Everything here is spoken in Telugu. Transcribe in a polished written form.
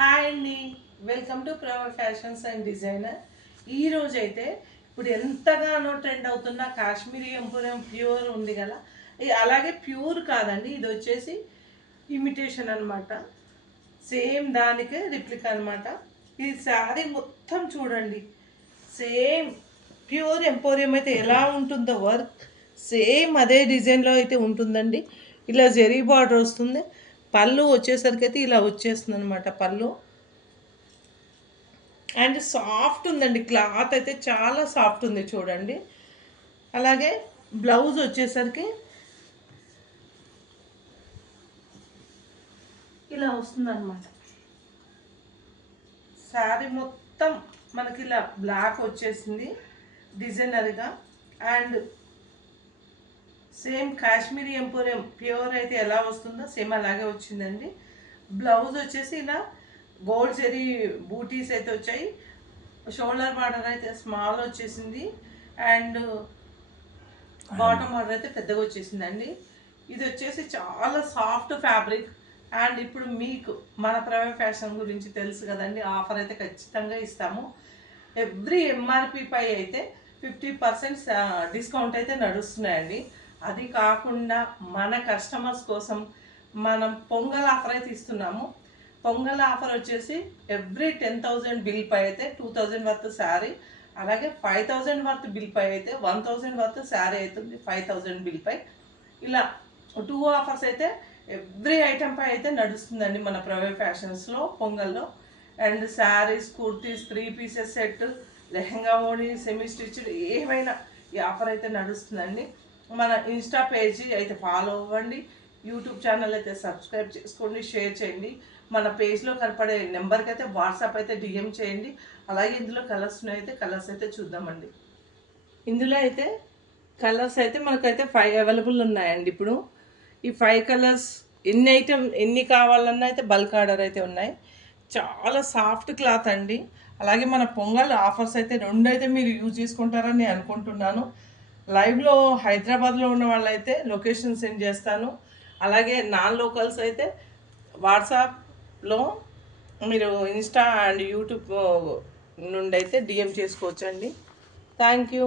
హాయ్ అండి, welcome to Pravar fashions and designer. ఈరోజు అయితే ఇప్పుడు ఎంతగానో ట్రెండ్ అవుతున్న కాశ్మీరీ ఎంపోరియం ప్యూర్ ఉంది కదా, అలాగే ప్యూర్ కాదండి, ఇది వచ్చేసి ఇమిటేషన్ అనమాట. సేమ్ దానికే రిప్లిక్ అనమాట. ఈ శారీ మొత్తం చూడండి, సేమ్ ప్యూర్ ఎంపోరియం అయితే ఎలా ఉంటుందో వర్క్ సేమ్ అదే డిజైన్లో అయితే ఉంటుందండి. ఇలా జెరీ బార్డర్ వస్తుంది. పళ్ళు వచ్చేసరికి అయితే ఇలా వచ్చేస్తుంది అనమాట పళ్ళు. అండ్ సాఫ్ట్ ఉందండి, క్లాత్ అయితే చాలా సాఫ్ట్ ఉంది చూడండి. అలాగే బ్లౌజ్ వచ్చేసరికి ఇలా వస్తుంది అనమాట. శారీ మొత్తం మనకి ఇలా బ్లాక్ వచ్చేసింది డిజైనర్గా. And same Kashmiri emporium pure అయితే ఎలా వస్తుందో సేమ్ అలాగే వచ్చిందండి. బ్లౌజ్ వచ్చేసి ఇలా గోల్డ్ జరీ బూటీస్ అయితే వచ్చాయి. షోల్డర్ బార్డర్ అయితే స్మాల్ వచ్చేసింది. అండ్ బాటమ్ బార్డర్ అయితే పెద్దగా వచ్చేసిందండి. ఇది వచ్చేసి చాలా సాఫ్ట్ ఫ్యాబ్రిక్. అండ్ ఇప్పుడు మీకు మన ప్రవే ఫ్యాషన్ గురించి తెలుసు కదండి, ఆఫర్ అయితే ఖచ్చితంగా ఇస్తాము. ఎవ్రీ ఎంఆర్పి పై అయితే 50% డిస్కౌంట్ అయితే నడుస్తున్నాయండి. అది కాకుండా మన కస్టమర్స్ కోసం మనం పొంగల్ ఆఫర్ అయితే ఇస్తున్నాము. పొంగల్ ఆఫర్ వచ్చేసి ఎవ్రీ 10,000 బిల్ పై అయితే 2,000 వర్త్ శారీ, అలాగే 5,000 వర్త్ బిల్ పై అయితే 1,000 వర్త్ శారీ అవుతుంది 5,000 బిల్ పై. ఇలా 2 ఆఫర్స్ అయితే ఎవ్రీ ఐటెం పై అయితే నడుస్తుందండి మన ప్రవే ఫ్యాషన్స్లో పొంగల్లో. And saris, kurtis, 3 pieces set, lehenga ఓణి, సెమీ స్టిచ్డ్ ఏమైనా ఈ ఆఫర్ అయితే నడుస్తుందండి. మన ఇన్స్టా పేజీ అయితే ఫాలో అవ్వండి, యూట్యూబ్ ఛానల్ అయితే సబ్స్క్రైబ్ చేసుకోండి, షేర్ చేయండి. మన పేజ్లో కనపడే నెంబర్కి అయితే వాట్సాప్ అయితే డిఎం చేయండి. అలాగే ఇందులో కలర్స్ అయితే కలర్స్ అయితే చూద్దామండి. ఇందులో అయితే కలర్స్ అయితే మనకైతే 5 అవైలబుల్ ఉన్నాయండి. ఇప్పుడు ఈ 5 కలర్స్ ఎన్ని కావాలన్నా అయితే బల్క్ ఆర్డర్ అయితే ఉన్నాయి. చాలా సాఫ్ట్ క్లాత్ అండి. అలాగే మన పొంగల్ ఆఫర్స్ అయితే 2 అయితే మీరు యూజ్ చేసుకుంటారని నేను అనుకుంటున్నాను. లైవ్లో హైదరాబాద్లో ఉన్న వాళ్ళైతే లొకేషన్ సెండ్ చేస్తాను. అలాగే నాన్ లోకల్స్ అయితే వాట్సాప్లో మీరు ఇన్స్టా అండ్ యూట్యూబ్ నుండి అయితే డిఎం చేసుకోవచ్చండి. Thank you.